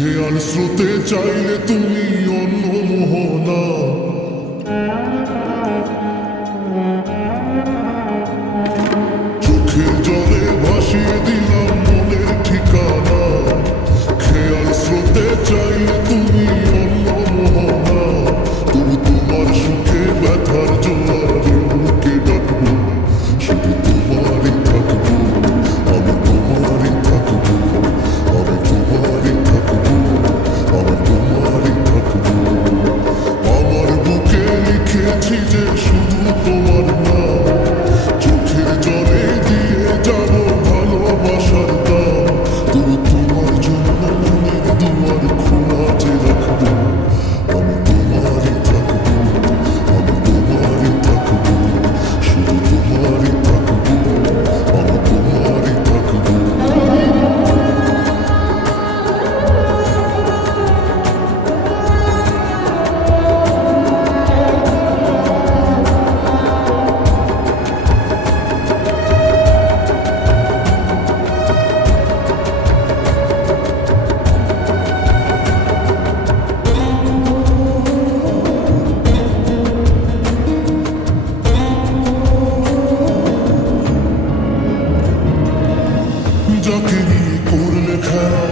খেয়াল স্রোতে চাইলে তুমি অন্য মোহনা, চোখের জলে ভাসিয়ে দিলাম মনের ঠিকানা। খেয়াল স্রোতে চাইলে তুমি অন্য মোহনা, তবু তোমার সুখে ব্যথার জোয়ারে বুকে ডাকবো, শুধু তোমারই থাকবো, আমি তোমারই থাকবো, আমি তোমারই থাকবো, আমি তোমারই থাকবো। আমার বুকে লিখেছি যে শুধু তোমার নাম, চোখের জলে দিয়ে যাব ভালোবাসার দাম, তবু তোমার জন্য মনের দুয়ার খোলা যে রাখবো, আমি তোমারই থাকবো, আমি তোমারই থাকবো, শুধু তোমারই থাকবো, আমি তোমারই থাকবো। যাকে নিয়ে করলে খেলা